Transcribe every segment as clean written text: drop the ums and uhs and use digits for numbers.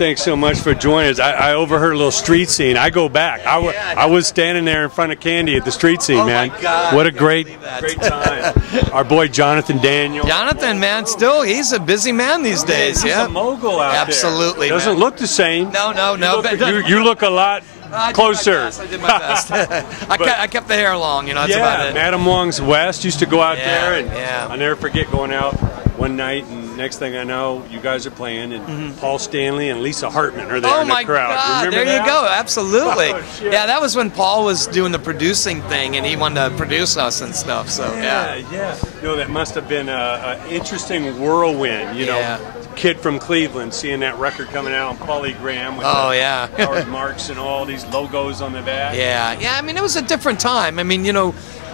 thanks so much for joining us. I overheard a little street scene. I go back. I was standing there in front of Candy at the street scene, man. My God, what a great time. Our boy Jonathan Daniel. Jonathan, man, still, he's a busy man these days. He's a mogul out there. Absolutely. Doesn't look the same. No. You look a lot closer. I did my best. I kept the hair long, you know, that's about it. Madam Wong's West used to go out there, and yeah. I'll never forget going out one night, and next thing I know, you guys are playing, and Paul Stanley and Lisa Hartman are there in the crowd. God, Remember there that? you go, absolutely. Oh, yeah, that was when Paul was doing the producing thing, and he wanted to produce us and stuff, so yeah. No, that must have been an interesting whirlwind, you know. Kid from Cleveland, seeing that record coming out on Polygram with Howard Marks and all these logos on the back. Yeah, I mean, it was a different time. I mean,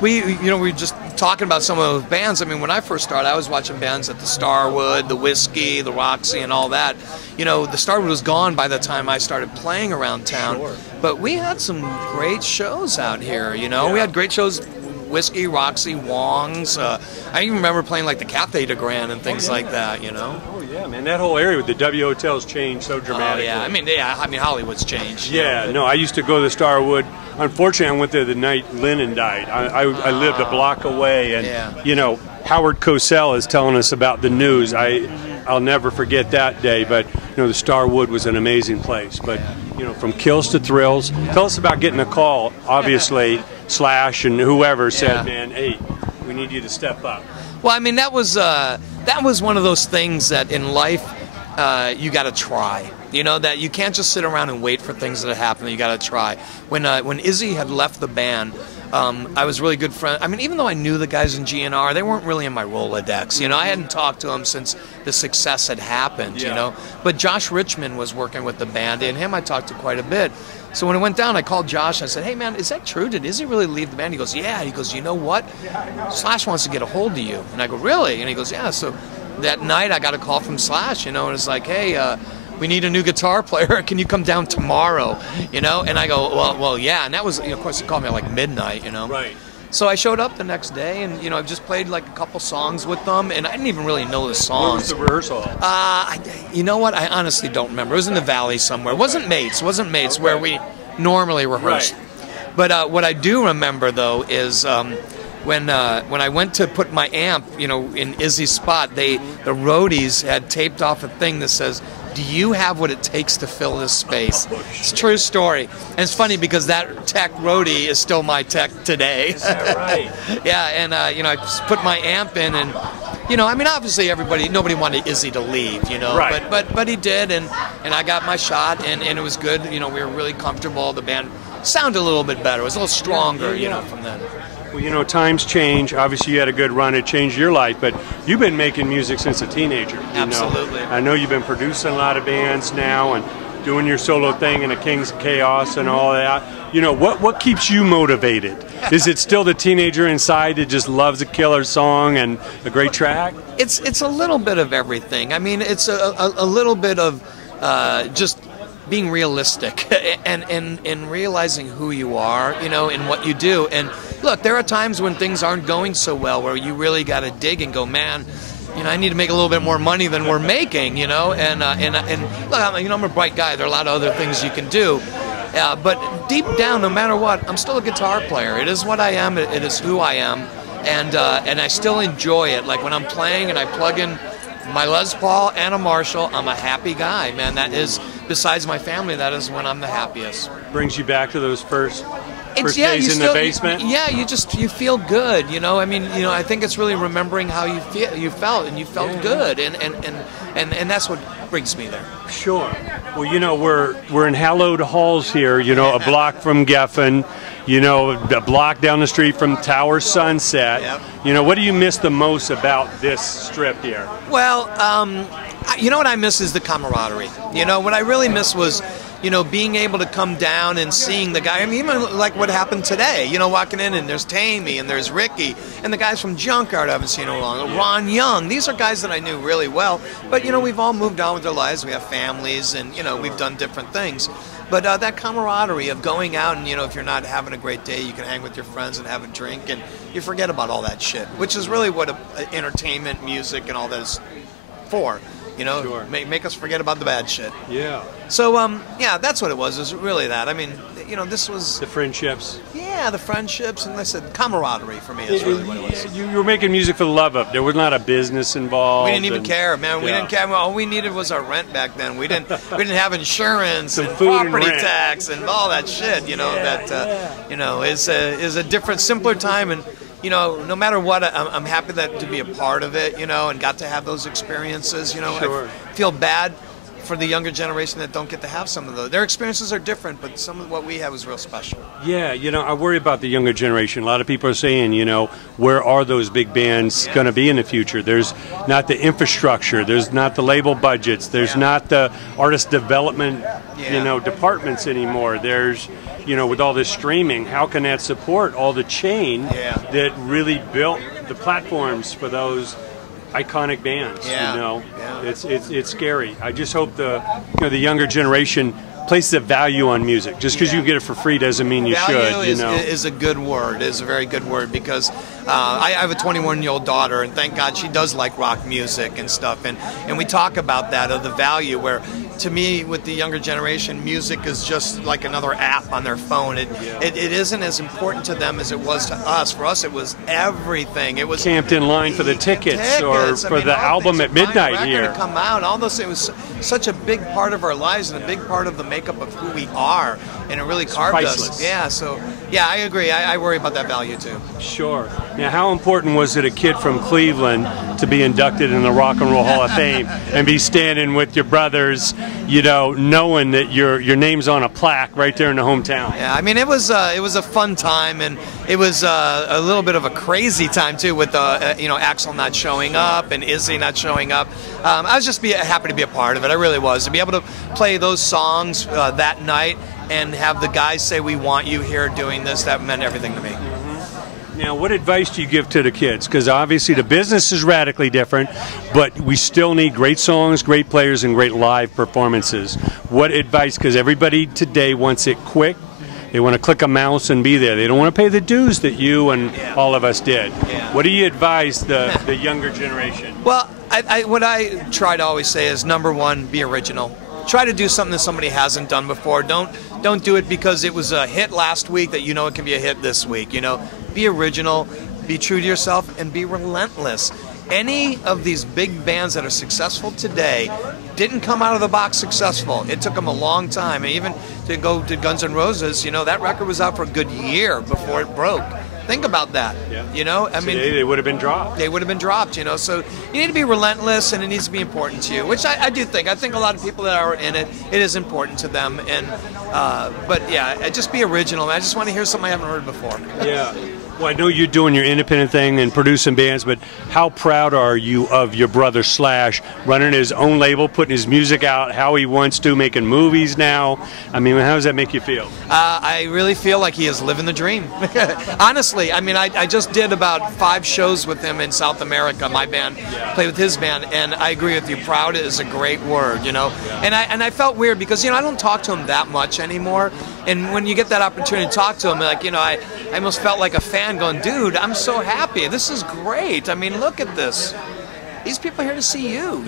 we were just talking about some of those bands. I mean, when I first started, I was watching bands at the Starwood, the Whiskey, the Roxy, and all that. You know, the Starwood was gone by the time I started playing around town. Sure. But we had some great shows out here, you know. We had great shows, Whiskey, Roxy, Wong's. I even remember playing like the Cathay de Grand and things like that, you know. Oh yeah, man, that whole area with the W hotels changed so dramatically. Oh yeah, I mean Hollywood's changed. Yeah, no, I used to go to the Starwood. Unfortunately, I went there the night Lennon died. I lived a block away, and you know, Howard Cosell is telling us about the news. I'll never forget that day. But you know, the Starwood was an amazing place. But you know, from kills to thrills. Tell us about getting a call. Obviously, Slash and whoever said, "Man, hey, we need you to step up." Well, I mean, that was one of those things that in life you got to try. You know, that you can't just sit around and wait for things to happen. You got to try. When Izzy had left the band, I was really good friend. I mean, even though I knew the guys in GNR, they weren't really in my Rolodex. You know, I hadn't talked to them since the success had happened. You know, but Josh Richmond was working with the band, and him I talked to quite a bit. So when it went down, I called Josh. I said, "Hey man, is that true? Did Izzy really leave the band?" He goes, "Yeah." He goes, "You know what? Slash wants to get a hold of you." And I go, "Really?" And he goes, "Yeah." So that night I got a call from Slash, you know, and it's like, "Hey, we need a new guitar player. Can you come down tomorrow?" You know, and I go, well, yeah. And that was, of course, he called me at like midnight, you know. Right. So I showed up the next day, and you know, I just played like a couple songs with them, and I didn't even really know the songs. Where was the rehearsal? You know what? I honestly don't remember. It was in the Valley somewhere. It wasn't Mates. Where we normally rehearse. Right. But what I do remember though is when I went to put my amp, you know, in Izzy's spot, the roadies had taped off a thing that says, "Do you have what it takes to fill this space?" It's a true story. And it's funny because that tech roadie is still my tech today. Is that right? Yeah, and you know, I just put my amp in, and you know, I mean, obviously nobody wanted Izzy to leave, you know, right. but he did, and I got my shot, and it was good. You know, we were really comfortable. The band sounded a little bit better. It was a little stronger, you know, from then. Well, you know, times change. Obviously, you had a good run. It changed your life, but you've been making music since a teenager. Absolutely. I know you've been producing a lot of bands now and doing your solo thing in the Kings of Chaos and all that. You know, what keeps you motivated? Is it still the teenager inside that just loves a killer song and a great track? It's a little bit of everything. I mean, it's a little bit of just being realistic and realizing who you are, you know, and what you do. And look, there are times when things aren't going so well where you really got to dig and go, man, you know, I need to make a little bit more money than we're making, you know. And look, I'm a bright guy. There are a lot of other things you can do. But deep down, no matter what, I'm still a guitar player. It is what I am. It is who I am. And I still enjoy it. Like when I'm playing and I plug in my Les Paul and a Marshall, I'm a happy guy, man. That is, besides my family, that is when I'm the happiest. Brings you back to those first days in the basement? Yeah, you feel good, you know. I mean, you know, I think it's really remembering how you felt, and you felt good, and that's what brings me there. Sure. Well, you know, we're in hallowed halls here, you know, a block from Geffen, you know, a block down the street from Tower Sunset. Yep. You know, what do you miss the most about this strip here? Well, you know what I miss is the camaraderie. You know, what I really miss was, you know, being able to come down and seeing the guy. I mean, even like what happened today, you know, walking in and there's Tammy and there's Ricky and the guys from Junkyard I haven't seen in a long. Ron Young. These are guys that I knew really well. But, you know, we've all moved on with their lives. We have families and, you know, we've done different things. But that camaraderie of going out and, you know, if you're not having a great day, you can hang with your friends and have a drink and you forget about all that shit, which is really what entertainment, music, and all that is for. You know, Sure. make us forget about the bad shit. Yeah. So, yeah, that's what it was. It was really that. I mean, you know, this was... The friendships. Yeah, the friendships, and like I said, camaraderie for me is really what it was. You were making music for the love of it. There was not a business involved. We didn't even care, man. We didn't care. All we needed was our rent back then. We didn't have insurance and property tax and all that shit. You know you know is a different, simpler time. And you know, no matter what, I'm happy to be a part of it. You know, and got to have those experiences. You know, Sure. I feel bad for the younger generation that don't get to have some of those. Their experiences are different, but some of what we have is real special. Yeah, you know, I worry about the younger generation. A lot of people are saying, you know, where are those big bands going to be in the future? There's not the infrastructure. There's not the label budgets. There's not the artist development, you know, departments anymore. There's, you know, with all this streaming, how can that support all the chain that really built the platforms for those iconic bands? You know, it's scary. I just hope the younger generation places a value on music. Just because you get it for free doesn't mean you should. You know, is a good word. Is a very good word because I have a 21-year-old daughter, and thank God she does like rock music and stuff. And we talk about that, of the value. Where to me, with the younger generation, music is just like another app on their phone. It isn't as important to them as it was to us. For us, it was everything. It was camped in line for the tickets or for the album at midnight here. To come out, all those things. It was such a big part of our lives and a big part of the makeup of who we are, and it really carved us. Yeah, so yeah, I agree. I worry about that value too. Sure. Now, how important was it a kid from Cleveland to be inducted in the Rock and Roll Hall of Fame and be standing with your brothers, you know, knowing that your name's on a plaque right there in the hometown? Yeah, I mean, it was a fun time, and it was a little bit of a crazy time too, with you know, Axl not showing up and Izzy not showing up. I was just happy to be a part of it. I really was, to be able to play those songs that night and have the guys say, "We want you here doing this." That meant everything to me. Now, what advice do you give to the kids? Because obviously the business is radically different, but we still need great songs, great players, and great live performances. What advice? Because everybody today wants it quick. They want to click a mouse and be there. They don't want to pay the dues that you and all of us did. What do you advise the younger generation? Well, what I try to always say is, number one, be original. Try to do something that somebody hasn't done before. Don't do it because it was a hit last week that you know it can be a hit this week. You know, be original, be true to yourself, and be relentless. Any of these big bands that are successful today didn't come out of the box successful. It took them a long time. And even to go to Guns N' Roses, you know, that record was out for a good year before it broke. Think about that. You know, I mean, they would have been dropped. They would have been dropped. You know, so you need to be relentless, and it needs to be important to you, which I do think. I think a lot of people that are in it, it is important to them. And but yeah, just be original. I just want to hear something I haven't heard before. Yeah. Well, I know you're doing your independent thing and producing bands, but how proud are you of your brother Slash running his own label, putting his music out how he wants to, making movies now? I mean, how does that make you feel? I really feel like he is living the dream. Honestly, I mean, I just did about 5 shows with him in South America. My band played with his band, and I agree with you. Proud is a great word, you know. And I felt weird because, you know, I don't talk to him that much anymore. And when you get that opportunity to talk to him, like, you know, I almost felt like a fan going, dude, I'm so happy. This is great. I mean, look at this. These people are here to see you.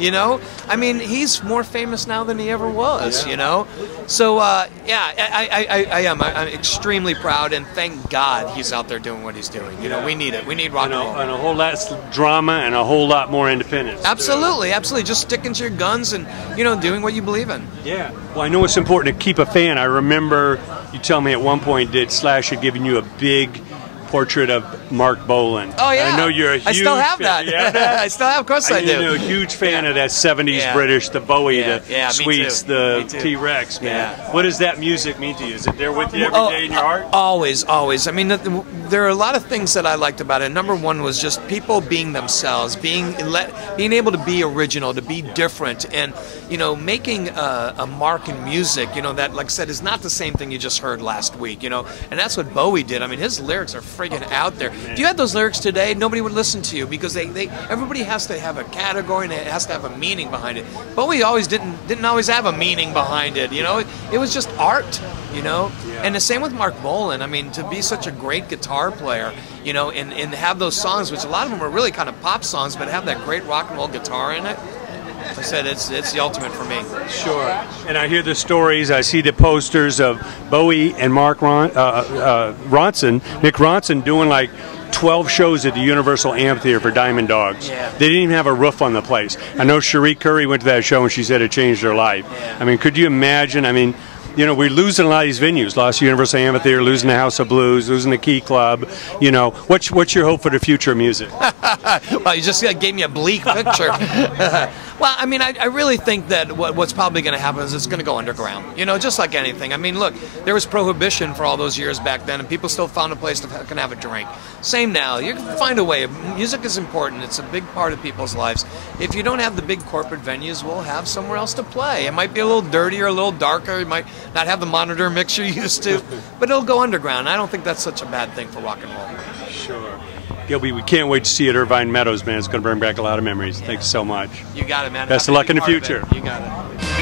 You know? I mean, he's more famous now than he ever was, you know? So, yeah, I am. I'm extremely proud, and thank God he's out there doing what he's doing. You know, we need it. We need rock and roll. And a whole lot of drama and a whole lot more independence. Absolutely, absolutely. Just sticking to your guns and, you know, doing what you believe in. Yeah. Well, I know it's important to keep a fan. I remember you tell me at one point that Slash had given you a big portrait of Mark Bolan. Oh yeah, I know you're a huge. I still have fan. that. I still have. Of course, I do. You know, a huge fan of that '70s British, the Bowie, the Sweets, the T-Rex. Man, what does that music mean to you? Is it there with you every day in your heart? Always, always. I mean, there are a lot of things that I liked about it. Number one was just people being themselves, being able to be original, to be different, and you know, making a mark in music. You know, that, like I said, is not the same thing you just heard last week. You know, and that's what Bowie did. I mean, his lyrics are friggin' out there. If you had those lyrics today, nobody would listen to you because everybody has to have a category and it has to have a meaning behind it. Bowie always didn't always have a meaning behind it. You know, it was just art. You know, and the same with Mark Bolan. I mean, to be such a great guitar player, you know, and have those songs, which a lot of them are really kind of pop songs, but have that great rock and roll guitar in it. said, it's the ultimate for me. Sure. And I hear the stories. I see the posters of Bowie and Nick Ronson doing like 12 shows at the Universal Amphitheater for Diamond Dogs. Yeah. They didn't even have a roof on the place. I know Cherie Currie went to that show and she said it changed her life. Yeah. I mean, could you imagine? I mean, you know, we're losing a lot of these venues. Lost the Universal Amphitheater, losing the House of Blues, losing the Key Club. You know, what's your hope for the future of music? Well, you just gave me a bleak picture. Well, I mean, I really think that what's probably going to happen is it's going to go underground. You know, just like anything. I mean, look, there was prohibition for all those years back then, and people still found a place to can have a drink. Same now. You can find a way. Music is important. It's a big part of people's lives. If you don't have the big corporate venues, we'll have somewhere else to play. It might be a little dirtier, a little darker. You might not have the monitor mix you're used to, but it'll go underground. I don't think that's such a bad thing for rock and roll. Sure. Gilby, we can't wait to see you at Irvine Meadows, man. It's going to bring back a lot of memories. Thanks so much. You got it, man. Best of luck in the future. You got it.